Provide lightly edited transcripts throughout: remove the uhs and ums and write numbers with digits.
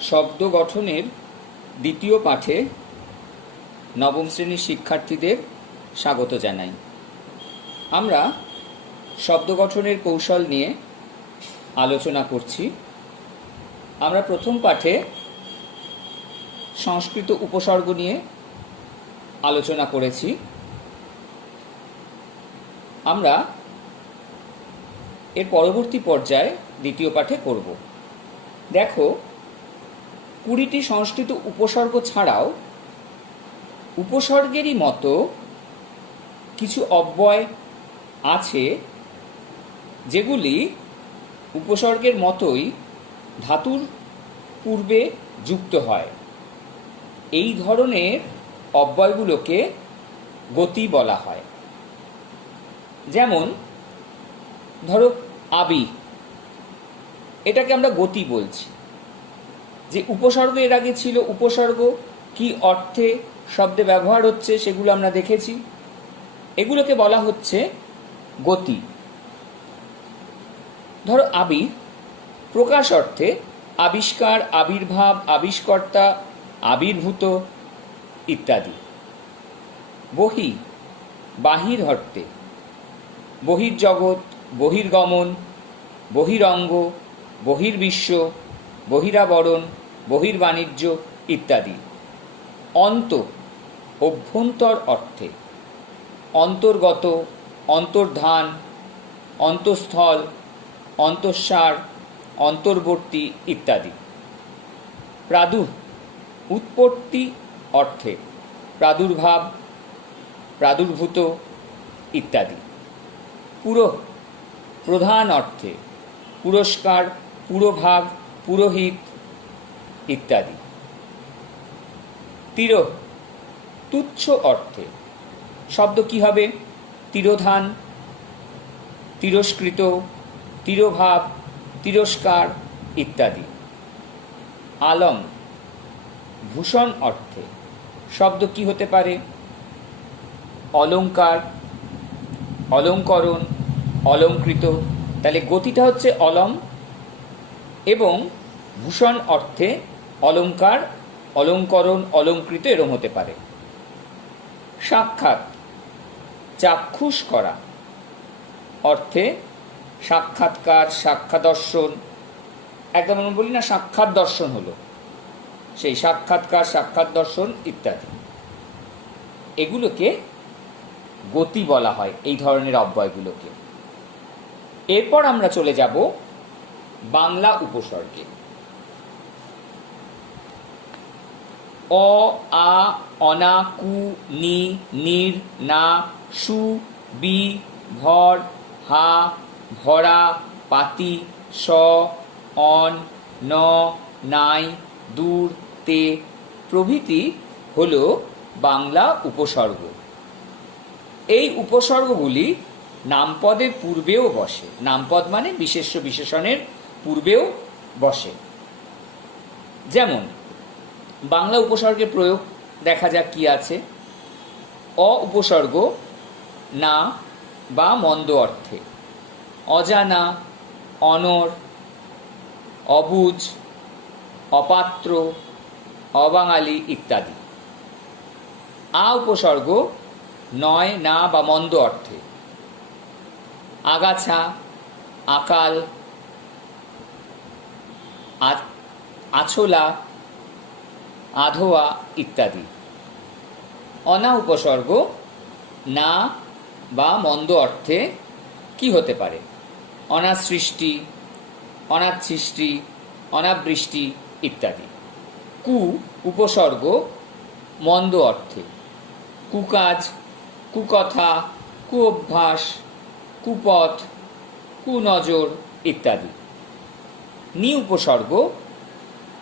শব্দ গঠনের দ্বিতীয় পাঠে নবম শ্রেণীর শিক্ষার্থীদের স্বাগত জানাই। আমরা শব্দ গঠনের কৌশল নিয়ে আলোচনা করছি। আমরা প্রথম পাঠে সংস্কৃত উপসর্গ নিয়ে আলোচনা করেছি। আমরা এর পরবর্তী পর্যায়ে দ্বিতীয় পাঠে করব। দেখো, 20টি সংস্কৃত উপসর্গ ছাড়াও উপসর্গেরই মতো কিছু অব্যয় আছে যেগুলি উপসর্গের মতোই ধাতুর পূর্বে যুক্ত হয়। এই ধরনের অব্যয়গুলোকে গতি বলা হয়। যেমন ধরো আবি, এটাকে আমরা গতি বলছি। যে উপসর্গ এর আগে ছিল, উপসর্গ কি অর্থে শব্দে ব্যবহার হচ্ছে সেগুলো আমরা দেখেছি। এগুলোকে বলা হচ্ছে গতি। ধরো আবি প্রকাশ অর্থে আবিষ্কার, আবির্ভাব, আবিষ্কর্তা, আবির্ভূত ইত্যাদি। বহি বাহির অর্থে বহির্জগৎ, বহির্গমন, বহিরঙ্গ, বহির্বিশ্ব, বহিরাবরণ, বহির্বাণিজ্য ইত্যাদি। অন্ত অভ্যন্তর অর্থে অন্তর্গত, অন্তর্ধান, অন্তঃস্থল, অন্তঃসার, অন্তর্বর্তী ইত্যাদি। প্রাদুর উৎপত্তি অর্থে প্রাদুর্ভাব, প্রাদুর্ভূত ইত্যাদি। পুরো প্রধান অর্থে পুরস্কার, পুরোভাগ, পুরোহিত ইত্যাদি। তির তুচ্ছ অর্থে শব্দ কি হবে? তিরোধান, তিরস্কৃত, তিরোভাব, তিরস্কার ইত্যাদি। আলম ভূষণ অর্থে শব্দ কি হতে পারে? অলঙ্কার, অলঙ্করণ, অলঙ্কৃত। তাহলে গতিটা হচ্ছে অলম এবং ভূষণ অর্থে অলঙ্কার, অলঙ্করণ, অলঙ্কৃত এরম হতে পারে। সাক্ষাৎ চাক্ষুষ করা অর্থে সাক্ষাৎকার, সাক্ষাদর্শন। একদম আমরা বলি না সাক্ষাৎ দর্শন হলো, সেই সাক্ষাৎকার, সাক্ষাৎ দর্শন ইত্যাদি। এগুলোকে গতি বলা হয়, এই ধরনের অব্যয়গুলোকে। এরপর আমরা চলে যাব বাংলা উপসর্গে। অ, আ, অনা, কু, নি, নির, না, সু, বি, ভর, হা, ভরা, পাতি, স, অন, ন, নাই, দূর, তে প্রভৃতি হল বাংলা উপসর্গ। এই উপসর্গগুলি নামপদের পূর্বেও বসে। নামপদ মানে বিশেষ্য বিশেষণের পূর্বেও বসে। যেমন বাংলা উপসর্গের প্রয়োগ দেখা যাক কি আছে। অ উপসর্গ না বা মন্দ অর্থে, অজানা, অনর, অবুঝ, অপাত্র, অবাঙালি ইত্যাদি। আ উপসর্গ নয়, না বা মন্দ অর্থে, আগাছা, আকাল, আছলা, আধোয়া ইত্যাদি। অনা উপসর্গ না বা মন্দ অর্থে কি হতে পারে? অনাসৃষ্টি, অনাচ্ছিষ্টি, অনাবৃষ্টি ইত্যাদি। কু উপসর্গ মন্দ অর্থে, কুকাজ, কুকথা, কু অভ্যাস, কুপথ, কুনজর ইত্যাদি। নি উপসর্গ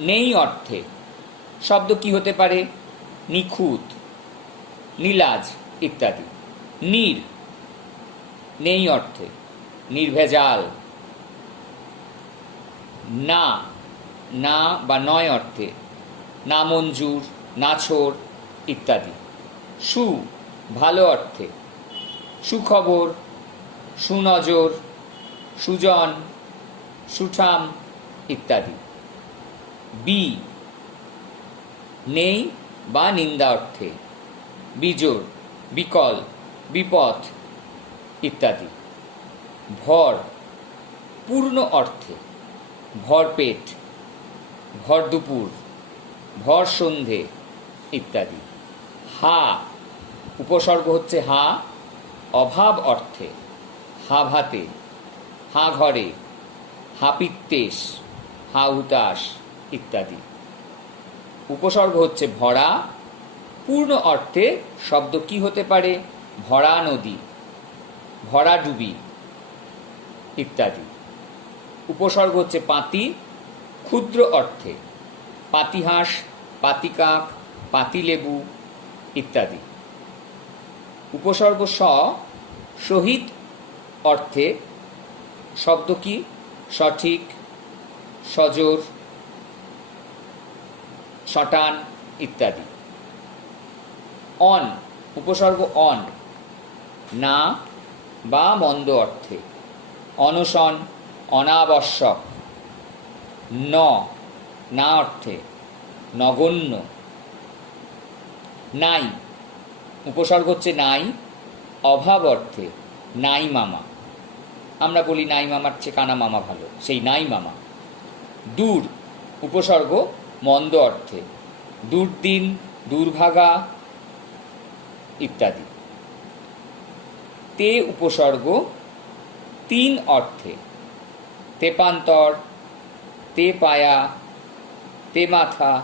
নেই অর্থে শব্দ কি হতে পারে? নিখুঁত, নীলাজ ইত্যাদি। নির নেই অর্থে, নির্ভেজাল। না না বা নয় অর্থে নামঞ্জুর, নাছোড় ইত্যাদি। সু ভালো অর্থে সুখবর, সুনজর, সুজন, সুঠাম ইত্যাদি। বি নেই বা নিন্দা অর্থে, বিজোড়, বিকল, বিপদ ইত্যাদি। ভর পূর্ণ অর্থে, ভরপেট, ভর দুপুর, ভর সন্ধে ইত্যাদি। হা উপসর্গ হচ্ছে হা, অভাব অর্থে, হা ভাতে, হা ঘরে, হা পিত্তেশ, হা হুতাশ ইত্যাদি। উপসর্গ হচ্ছে ভরা, পূর্ণ অর্থে শব্দ কি হতে পারে? ভরা নদী, ভরা ডুবি ইত্যাদি। উপসর্গ হচ্ছে পাতি, ক্ষুদ্র অর্থে, পাতিহাঁস, পাতিকাক, পাতিলেবু ইত্যাদি। উপসর্গ স সহিত অর্থে শব্দ কি? সঠিক, সজোর, শটান ইত্যাদি। অন উপসর্গ অন না বা মন্দ অর্থে, অনশন, অনাবশ্যক। ন না অর্থে, নগণ্য। নাই উপসর্গ হচ্ছে নাই, অভাব অর্থে, নাই মামা। আমরা বলি নাই মামার চেয়ে কানা মামা ভালো, সেই নাই মামা। দূর উপসর্গ মন্দ অর্থে, দুর্দিন, দুর্ভাগা ইত্যাদি। তে উপসর্গ তিন অর্থে, তেপান্তর, তে পায়া, তে মাথা,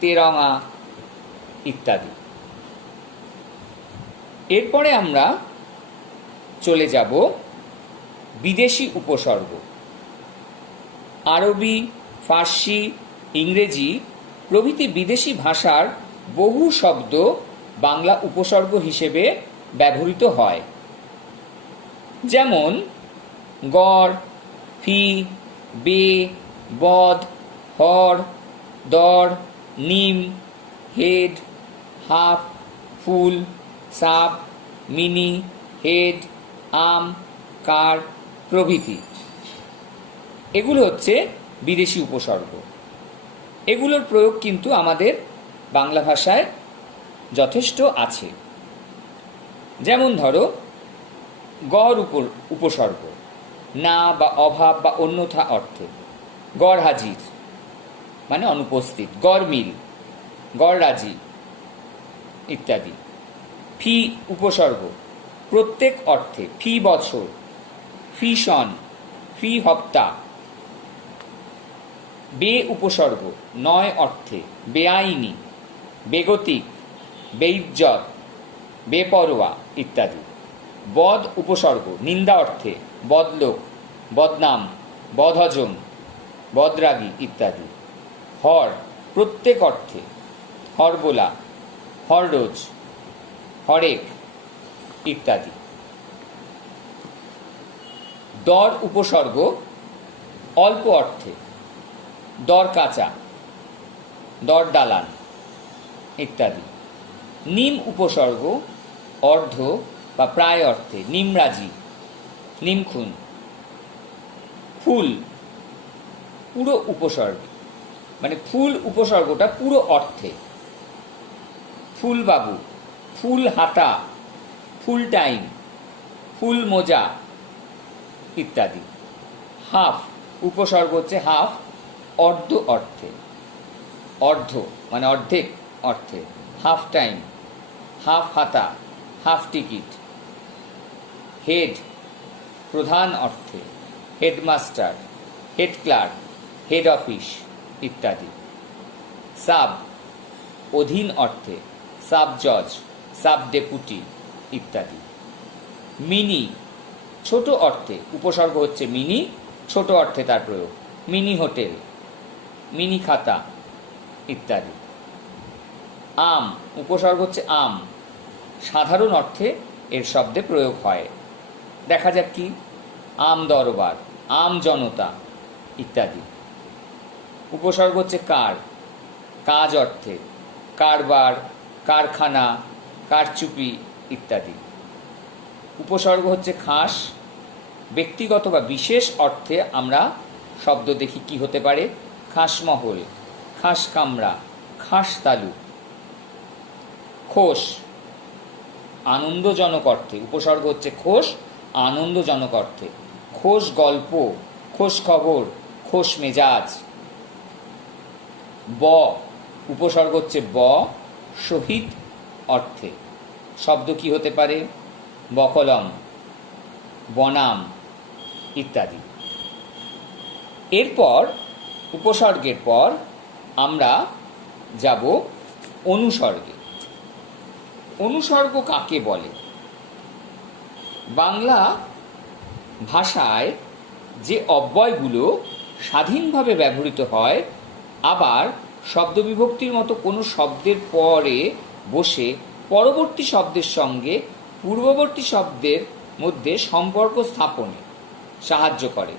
তেরঙা ইত্যাদি। এরপরে আমরা চলে যাব বিদেশি উপসর্গ। আরবি, ফার্সি, ইংরেজি প্রভৃতি বিদেশি ভাষার বহু শব্দ বাংলা উপসর্গ হিসেবে ব্যবহৃত হয়। যেমন গড়, ফি, বে, বদ, হর, দর, নিম, হেড, হাফ, ফুল, সাপ, মিনি, হেড, আম, কার প্রভৃতি। এগুলো হচ্ছে বিদেশি উপসর্গ। এগুলোর প্রয়োগ কিন্তু আমাদের বাংলা ভাষায় যথেষ্ট আছে। যেমন ধরো গড় উপসর্গ না বা অভাব বা অন্যথা অর্থে, গড় হাজির মানে অনুপস্থিত, গড় মিল, গড় রাজি ইত্যাদি। ফি উপসর্গ প্রত্যেক অর্থে, ফি বছর, ফি সন, ফি হপ্তা। বে উপসর্গ নয় অর্থে, বেআইনি, বেগতিক, বেইজ্জত, বেপরোয়া ইত্যাদি। বদ উপসর্গ নিন্দা অর্থে, বদলোক, বদনাম, বদহজম, বদরাগী ইত্যাদি। হর প্রত্যেক অর্থে, হরবোলা, হররোজ, হরেক ইত্যাদি। দর উপসর্গ অল্প অর্থে, দর কাঁচা, দর দালান ইত্যাদি। নিম উপসর্গ অর্ধ বা প্রায় অর্থে, নিমরাজি, নিমখুন। ফুল পুরো উপসর্গ মানে ফুল উপসর্গটা পুরো অর্থে, ফুলবাবু, ফুল হাতা, ফুল টাইম, ফুল মোজা ইত্যাদি। হাফ উপসর্গ হচ্ছে হাফ, অর্ধ অর্থে, অর্ধ মানে অর্ধেক অর্থে, হাফ টাইম, হাফ হাতা, হাফ টিকিট। হেড প্রধান অর্থে, headmaster, head clerk, head office ইত্যাদি। সাব অধীন অর্থে, সাব জজ, সাব ডেপুটি ইত্যাদি। মিনি ছোট অর্থে, উপসর্গ হচ্ছে মিনি, ছোট অর্থে তার প্রয়োগ, মিনি হোটেল, মিনি খাতা ইত্যাদি। আম উপসর্গ হচ্ছে আম, সাধারণ অর্থে এর শব্দে প্রয়োগ হয়। দেখা যাক কি, আম দরবার, আম জনতা ইত্যাদি। উপসর্গ হচ্ছে কার, কাজ অর্থে, কারবার, কারখানা, কারচুপি ইত্যাদি। উপসর্গ হচ্ছে খাস, ব্যক্তিগত বা বিশেষ অর্থে আমরা শব্দ দেখি কি হতে পারে, খাসমহল, খাসকামরা, খাসতালু। খোস, আনন্দজনক অর্থে, উপসর্গ হচ্ছে খোস, আনন্দজনক অর্থে। খোস গল্প, খোস খবর, খোস মেজাজ। ব, উপসর্গ হচ্ছে ব, শহীদ অর্থে। শব্দ কি হতে পারে? বকলম, বনাম ইত্যাদি। এরপর উপসর্গের পর আমরা যাব অনুসর্গে। অনুসর্গ কাকে বলে? বাংলা ভাষায় যে অব্যয়গুলো স্বাধীনভাবে ব্যবহৃত হয়, আবার শব্দবিভক্তির মতো কোনো শব্দের পরে বসে পরবর্তী শব্দের সঙ্গে পূর্ববর্তী শব্দের মধ্যে সম্পর্ক স্থাপনে সাহায্য করে,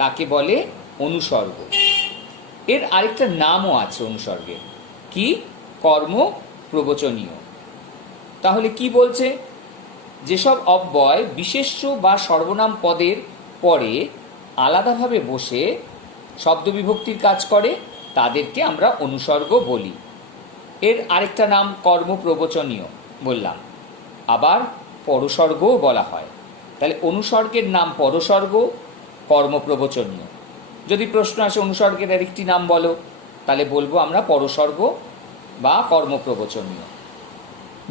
তাকে বলে অনুসর্গ। এর আরেকটা নামও আছে অনুসর্গের, কি? কর্ম প্রবচনীয়। তাহলে কি বলছে? যেসব অব্যয় বিশেষ্য বা সর্বনাম পদের পরে আলাদাভাবে বসে শব্দবিভক্তির কাজ করে, তাদেরকে আমরা অনুসর্গ বলি। এর আরেকটা নাম কর্ম প্রবচনীয় বললাম, আবার পরসর্গও বলা হয়। তাহলে অনুসর্গের নাম পরসর্গ, কর্মপ্রবচনীয়। যদি প্রশ্ন আসে অনুসর্গের আরেকটি নাম বলো, তাহলে বলবো আমরা পরসর্গ বা কর্মপ্রবচনীয়।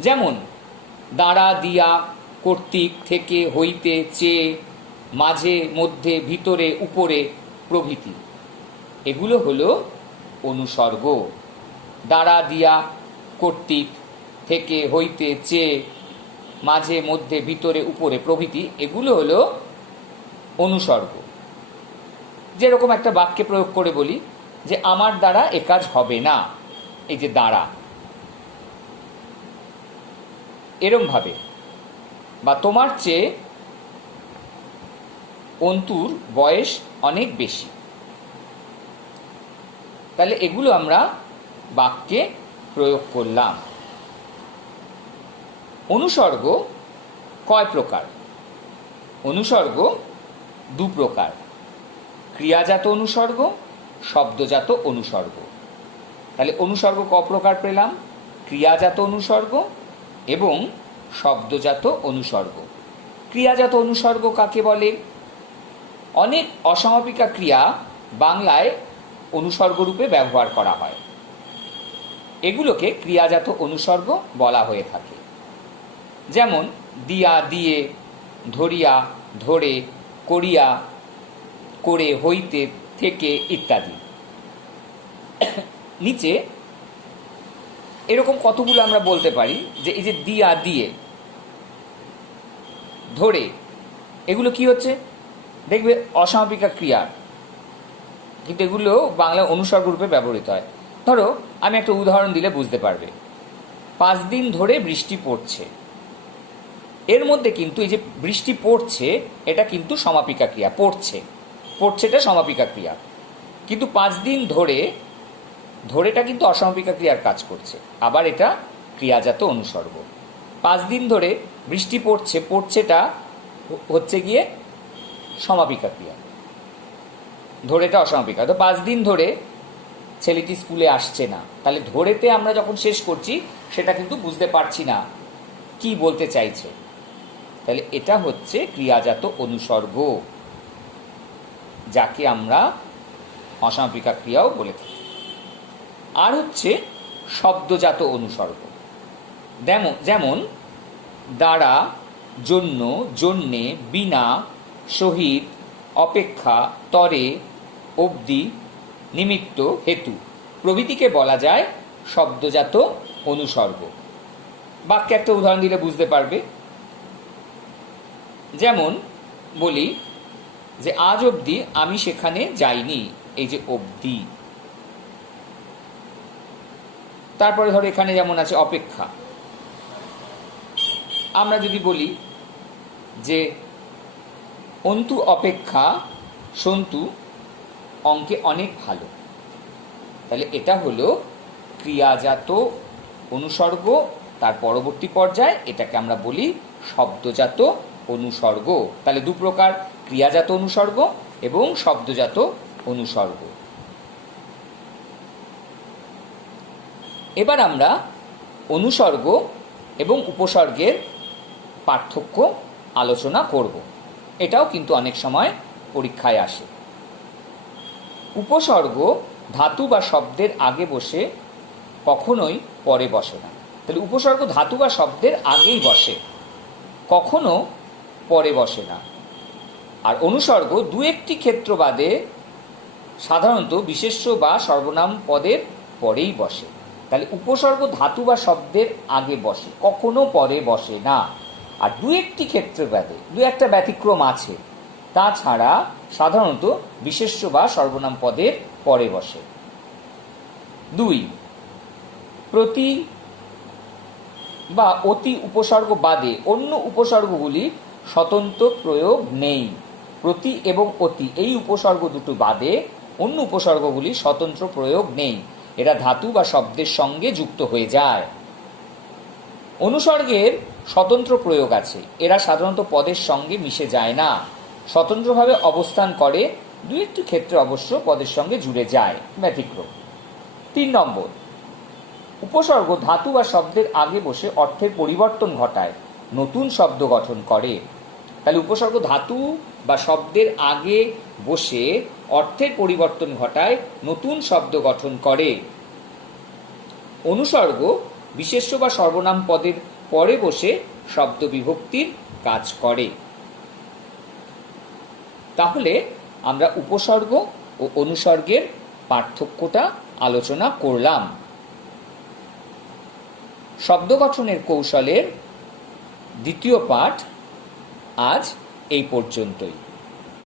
যেমন দ্বারা, দিয়া, কর্তৃক, থেকে, হইতে, চেয়ে, মাঝে, মধ্যে, ভিতরে, উপরে প্রভৃতি, এগুলো হলো অনুসর্গ। দ্বারা, দিয়া, কর্তৃক, থেকে, হইতে, চেয়ে, মাঝে, মধ্যে, ভিতরে, উপরে প্রভৃতি, এগুলো হলো অনুসর্গ। যেরকম একটা বাক্যে প্রয়োগ করে বলি যে আমার দ্বারা এ কাজ হবে না, এই যে দ্বারা, এরম ভাবে, বা তোমার চেয়ে অন্তুর বয়স অনেক বেশি। তাহলে এগুলো আমরা বাক্যে প্রয়োগ করলাম। অনুসর্গ কয় প্রকার? অনুসর্গ দু প্রকার, ক্রিয়াজাত অনুসর্গ, শব্দজাত অনুসর্গ। তাহলে অনুসর্গ ক প্রকার পেলাম? ক্রিয়াজাত অনুসর্গ এবং শব্দজাত অনুসর্গ। ক্রিয়াজাত অনুসর্গ কাকে বলে? অনেক অসমাপিকা ক্রিয়া বাংলায় অনুসর্গ রূপে ব্যবহার করা হয়, এগুলোকে ক্রিয়াজাত অনুসর্গ বলা হয়ে থাকে। যেমন দিয়া, দিয়ে, ধরিয়া, ধরে, করিয়া, করে, হইতে, থেকে ইত্যাদি। নিচে এরকম কতগুলো আমরা বলতে পারি যে এই যে দিয়া, দিয়ে, ধরে, এগুলো কি হচ্ছে? দেখবে অসমাপিকা ক্রিয়া, কিন্তু এগুলো বাংলায় অনুসর্গ রূপে ব্যবহৃত হয়। ধরো আমি একটা উদাহরণ দিলে বুঝতে পারবে। 5 দিন ধরে বৃষ্টি পড়ছে, এর মধ্যে কিন্তু এই যে বৃষ্টি পড়ছে এটা কিন্তু সমাপিকা ক্রিয়া, পড়ছে, পড়ছেটা সমাপিকা ক্রিয়া, কিন্তু 5 দিন ধরে, ধরেটা কিন্তু অসমাপিকা ক্রিয়ার কাজ করছে, আবার এটা ক্রিয়াজাত অনুসর্গ। 5 দিন ধরে বৃষ্টি পড়ছে, পড়ছেটা হচ্ছে গিয়ে সমাপিকা ক্রিয়া, ধরেটা অসমাপিকা। তো 5 দিন ধরে ছেলেটি স্কুলে আসছে না, তাহলে ধরেতে আমরা যখন শেষ করছি সেটা কিন্তু বুঝতে পারছি না কি বলতে চাইছে, তাহলে এটা হচ্ছে ক্রিয়াজাত অনুসর্গ, যাকে আমরা অসমাপিকা ক্রিয়াও বলে থাকি। আর হচ্ছে শব্দজাত অনুসর্গ, যেমন দ্বারা, জন্য, জন্যে, বিনা, সহিত, অপেক্ষা, তরে, অবধি, নিমিত্ত, হেতু প্রভৃতিকে বলা যায় শব্দজাত অনুসর্গ। বাক্যে একটা উদাহরণ দিলে বুঝতে পারবে। যেমন বলি যে আজ অবধি আমি সেখানে যাইনি, এই যে অবধি। তারপরে ধরো এখানে যেমন আছে অপেক্ষা, আমরা যদি বলি যে অন্তু অপেক্ষা সন্তু অঙ্কে অনেক ভালো, তাহলে এটা হলো ক্রিয়াজাত অনুসর্গ, তার পরবর্তী পর্যায়ে এটাকে আমরা বলি শব্দজাত অনুসর্গ। তাহলে দু প্রকার, ক্রিয়াজাত অনুসর্গ এবং শব্দজাত অনুসর্গ। এবার আমরা অনুসর্গ এবং উপসর্গের পার্থক্য আলোচনা করব। এটাও কিন্তু অনেক সময় পরীক্ষায় আসে। উপসর্গ ধাতু বা শব্দের আগে বসে, কখনোই পরে বসে না। তাহলে উপসর্গ ধাতু বা শব্দের আগেই বসে, কখনো পরে বসে না। আর অনুসর্গ দু একটি ক্ষেত্র বাদে সাধারণত বিশেষ্য বা সর্বনাম পদের পরেই বসে। তাহলে উপসর্গ ধাতু বা শব্দের আগে বসে, কখনো পরে বসে না। আর দু একটি ক্ষেত্র বাদে, দু একটা ব্যতিক্রম আছে, তাছাড়া সাধারণত বিশেষ্য বা সর্বনাম পদের পরে বসে। 2, প্রতি বা অতি উপসর্গ বাদে অন্য উপসর্গগুলি স্বতন্ত্র প্রয়োগ নেই। প্রতি এবং অতি এই উপসর্গ দুটো বাদে অন্য উপসর্গগুলি স্বতন্ত্র প্রয়োগ নেই, এরা ধাতু বা শব্দের সঙ্গে যুক্ত হয়ে যায়। অনুসর্গের স্বতন্ত্র প্রয়োগ আছে, এরা সাধারণত পদের সঙ্গে মিশে যায় না, স্বতন্ত্রভাবে অবস্থান করে, দু একটি ক্ষেত্রে অবশ্য পদের সঙ্গে জুড়ে যায়, ব্যতিক্রম। 3 নম্বর, উপসর্গ ধাতু বা শব্দের আগে বসে অর্থের পরিবর্তন ঘটায়, নতুন শব্দ গঠন করে। তাহলে উপসর্গ ধাতু বা শব্দের আগে বসে অর্থের পরিবর্তন ঘটায়, নতুন শব্দ গঠন করে। অনুসর্গ বিশেষ্য বা সর্বনাম পদের পরে বসে শব্দ বিভক্তির কাজ করে। তাহলে আমরা উপসর্গ ও অনুসর্গের পার্থক্যটা আলোচনা করলাম। শব্দ গঠনের কৌশলের দ্বিতীয় পাঠ আজ এই পর্যন্তই।